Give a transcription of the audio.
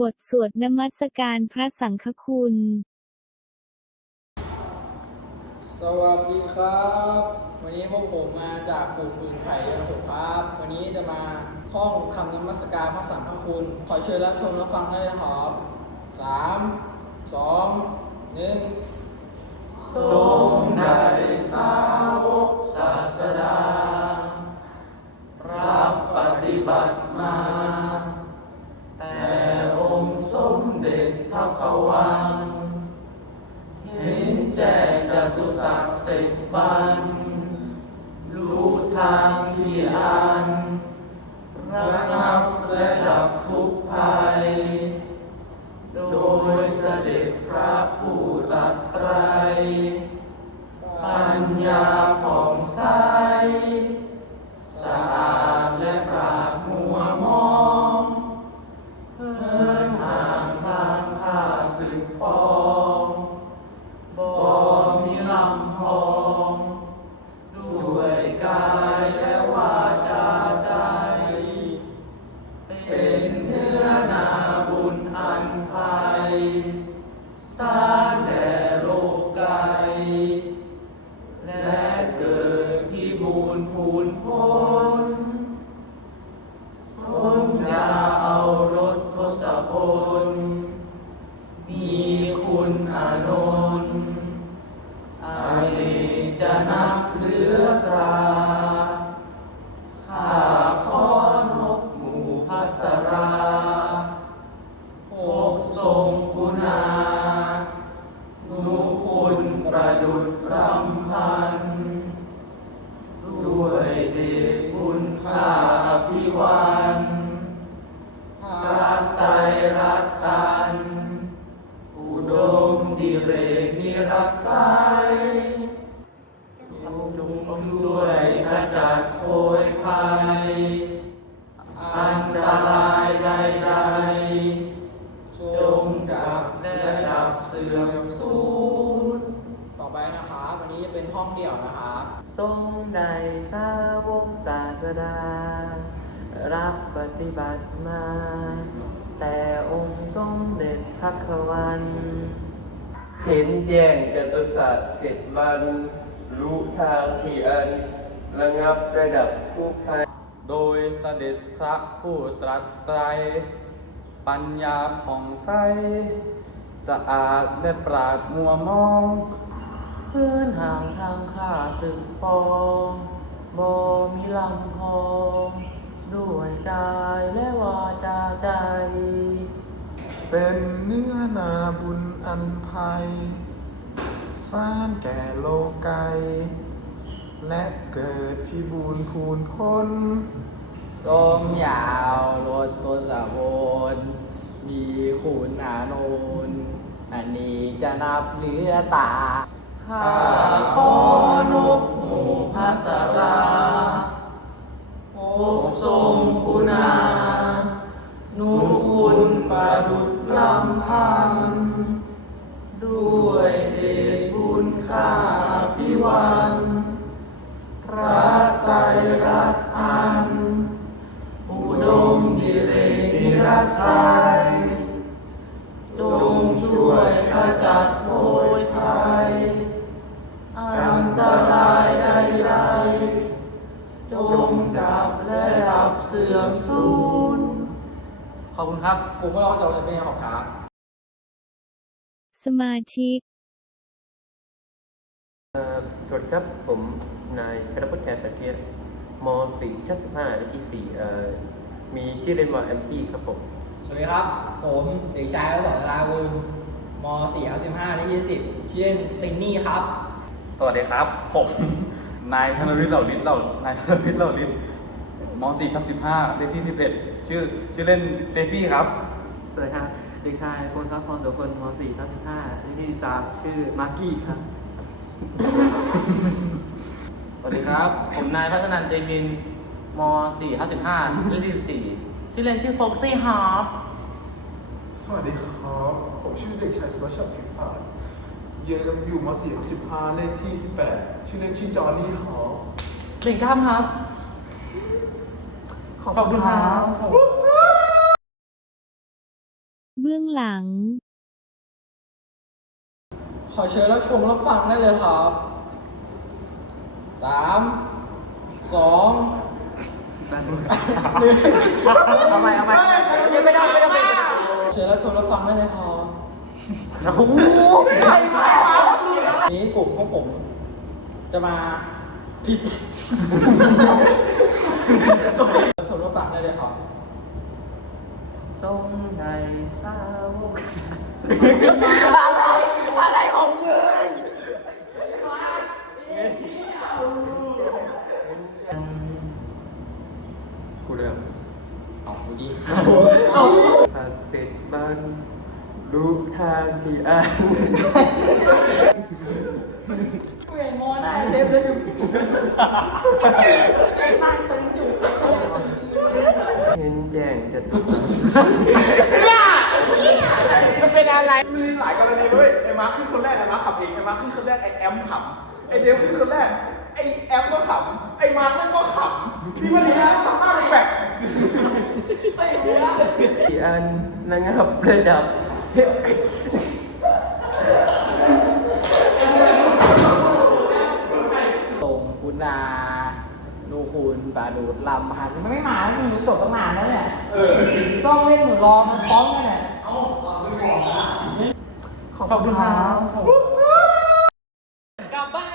บทสวดนมัสการพระสังฆคุณ สวัสดีครับ วันนี้พวกผมมาจากกลุ่มอื่นไข่ยันหกครับ วันนี้จะมาท่องคำนมัสการพระสังฆคุณ ขอเชิญรับชมรับฟังได้เลยครับสามสองหนึ่งทรงได้สาวกศาสดา สิบปัน รู้ทางที่อันระงับและดับทุกภัย โดยเสด็จพระผู้ ดุจรำพันด้วยเดชบุญข้าอภิวันพระไตรรัตน์อันอุดมดิเรกนิรักไสยจงช่วยขจัดโพยภัย อันตรายใดๆจงดับและดับเสื่อมสูญ เป็นห้องเดี่ยวนะครับ ทรงได้สาวกศาสดา รับปฏิบัติมา แต่องค์สมเด็จพระควัน เห็นแจ้งจตุศาสตร์เสร็จบัน รู้ทางที่อัน ระงับระดับทุกภัยโดยเสด็จพระผู้ตรัสไตร ปัญญาผ่องใส สะอาดและปราดมัวมองเพื่อนห่างทางข้าศึกปองบ่มีลำพองด้วยกายและวาจาใจ เป็นเนื้อนาบุญอันภัย สร้างแก่โลไกยและเกิดพิบูรณ์พูนพ้นลมยาวรถตัวสะบนมีคุณอานนอันนี้จะนับเนื้อตา ข้าขอนกหมู่พัสราโอกทรงคุณา นุคุณประดุจลำพัน ด้วยเดชบุญข้าพิวันพระไตรรัตน์อัน อุดมดิเรกนิรัสไดับและดับเสื่อมสูญขอบคุณครับกลุ่มพวกเราจะเป็นขอบครับ สมาชิกสวัสดีครับ ผมนายคณพุทธแทนสันเทียม .4 ชั้น15เลขที่4เอ่อมีชื่อเล่นว่าแอมปี้ครับผม สวัสดีครับ ผมเด็กชายวัฒนราวุลม .4 ทับ15ได้20ชื่อเล่นตินนี่ครับ สวัสดีครับ ผม นายธนวิทย์เหล่าลิ้นเหล่านายธนวิทย์เหล่าลิ้น ม .4 ทับ15เลขที่ 11 ชื่อชื่อเล่นเซฟี่ครับ สวัสดีครับเด็กชายโพซัพพรโสพลม .4 ทับ15เลขที่3ชื่อมาร์กี้ครับ สวัสดีครับ ผมนายพัฒนันเจมินม .4 ทับ15เลขที่14ชื่อเล่นชื่อโฟกซี่ฮาร์ปสวัสดีครับ ผมชื่อเด็กชายสุรชัดพิมพานเรียนอยู่ม .4 15เลขที่ 18 ชื่อเล่นชื่อจอห์นนี่ฮอลหนึ่งจ้ามครับ ขอบคุณครับเบื้องหลัง ขอเชิญรับชมรับฟังได้เลยครับสามสองหนึ่งเอาไปเอาไปไม่ได้ไม่ได้ไม่ได้เชิญรับชมรับฟังได้เลยครับโอ้โหใครมาวันนี้กลุ่มพวกผม จะมาผิดรับชมรับฟั งได้เลยครับทรงในสาวกอะไรอะไรของมึงกูเริ่มเอาดูดิผ่านเสร็จบ้านรู้ทางที่อ่านเวียนมอหน้าเทปเลยอยู่ นั่งตึงอยู่เห็นแจ้งจะตุกมีหลายกรณีด้วยไอ้มาร์คขึ้นคนแรกไอ้มาร์คขับเองไอ้มาร์คขึ้นคนแรกไอ้แอมขำไอ้เดฟขึ้นคนแรกไอ้แอมก็ขำไอ้มาร์คมันก็ขำพี่วันนี้นะทำหน้าแปลกที่อ่านนะครับระดับตรงคุณนาดู คุณปาดูดลำหันมันไม่มาแล้วนี่จบตั้งนานแล้วเนี่ยต้องเล่นรอมันพร้อมกันเนี่ยขอบคุณครับ